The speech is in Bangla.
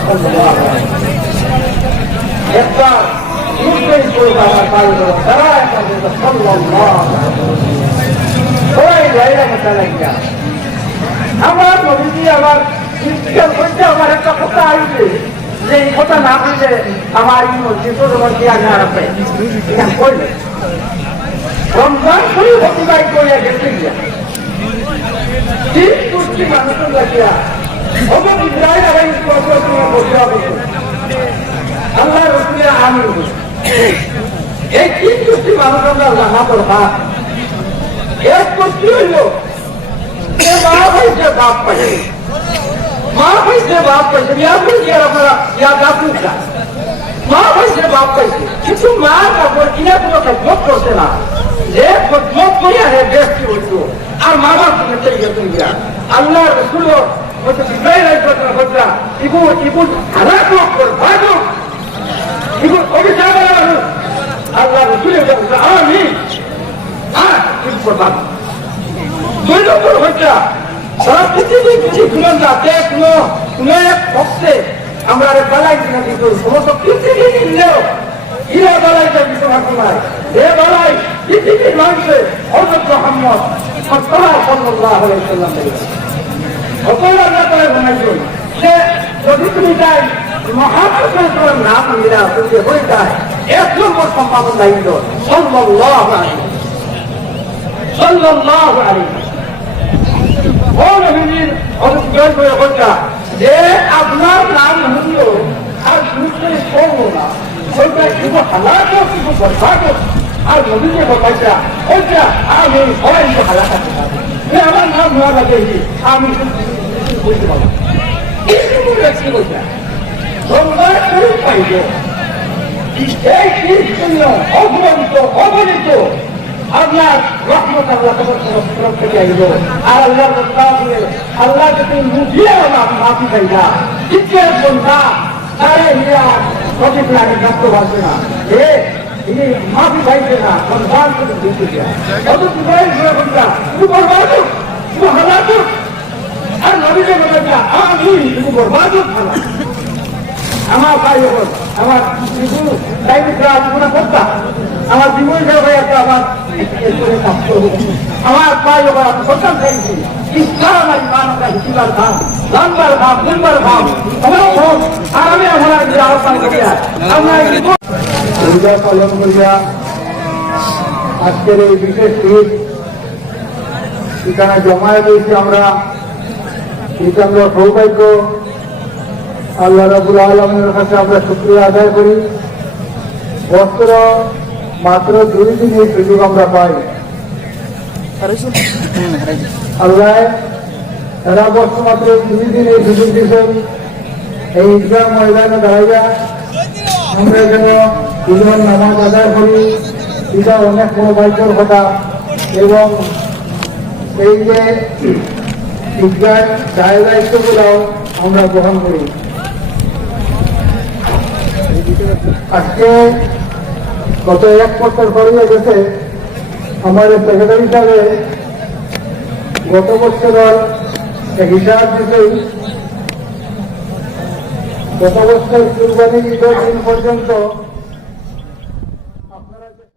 সাল্লাল্লাহু আলাইহি একবার করে আমার লাগিয়া আমার আমার করতে আমার একটা কথা আসবে যে এই কথা না বললে আমার এই রমজান শুরু অতিবাহিত করিয়া গেছে গিয়া মানুষের লাগিয়া এই তিন কুষ্টি মানুষ আমরা জানা দরকার এক কুষ্টি হইল যে মা হয়েছে বাপ পাইছে মা হয়েছে বাপ পাইছে ইয়া বলছি আর আপনারা ইয়া দাদু মা হয়েছে বাপ পাইছে কিন্তু মা কাপড় কিনা কোনো খেদমত করছে না যে খেদমত করিয়া হে ব্যক্তি হইত আর মা বাপ থেকে চলে গেছে গিয়া আল্লাহ রসুল হয়তো বিজয় রায় কথা কথা ইবু ইবু হালাক কর ভাগো ইবু অভিশাপ আল্লাহ রসুলের আমি। হ্যাঁ ঠিক করতাম দুই নম্বর হইটা সারা পৃথিবী পৃথিবীগুলো যাতে কোনো কোনো এক পক্ষে আমরা আরে বালাই কিনা দিত, সমস্ত পৃথিবী নিলেও ইরা বালাই যাই দিত না তোমায় এ বালাই, পৃথিবীর মানুষে হজরত মোহাম্মদ সত্তরা সাল্লাহ আলাইসাল্লাম সকল আল্লাহ তারা বানাইছেন যে যদি তুমি চাই মহাপুরুষের নাম মিলা তুমি হয়ে যায় এক নম্বর সম্ভাবনা হইল সাল্লাহ সাল্লাহ ও নবীর অনুজ্ঞান করে বলছা যে আপনার নাম হলো আর শুনতে করব না। ওইটা কিছু হালাক কিছু বরবাদ আর নবীকে বলছা ওইটা আমি আমার নাম না? আমি বুঝতে পারব এই কৃষ্ণ অগণিত অগণিত আপনার রহমত আল্লাহ তরফ থেকে আইব আর আল্লাহ আল্লাহ যদি মুখিয়ে মাফি খাইবা চিৎকার বন্ধা তারে হিয়া সঠিক লাগে থাকতে পারবে না। এ মাফি খাইছে না, সন্তান করে দিতে দেয়। অত তুমাই ঘুরে বন্ধা তুই বরবাদ তুই হালাত আর নবীকে বলে আমি তুমি বরবাদ আমার ভাই হল আমার শিশু ডাইনিক রাজগুনা করতা। আমার জীবন ভাই একটা আমার আমার ভাই হল সন্তান খাইছি ইসলাম আর আমি পালন করিয়া আজকের এই বিশেষ ঈদ এখানে জমায়ে রয়েছি আমরা। আমরা সৌভাগ্য আল্লাহ রাবুল আলমের কাছে আমরা শুক্রিয়া আদায় করি। বস্ত্র মাত্র দুই দিন সুযোগ আমরা পাই। আল্লাহ সারা বস্ত্র মাত্র দুই দিন এই সুযোগ দিয়েছেন। এই ঈদগাহ ময়দানে দাঁড়াইয়া আমরা এখানে দুজন নামাজ আদায় করি। এটা অনেক ভাগ্যর কথা। এবং এই যে ঈদগাহ দায় দায়িত্বগুলো আমরা গ্রহণ করি। আজকে গত এক বছর পরে গেছে আমার সেক্রেটারি সাহেব গত বছরের হিসাব দিতেই গত বছর কুরবানি দিন পর্যন্ত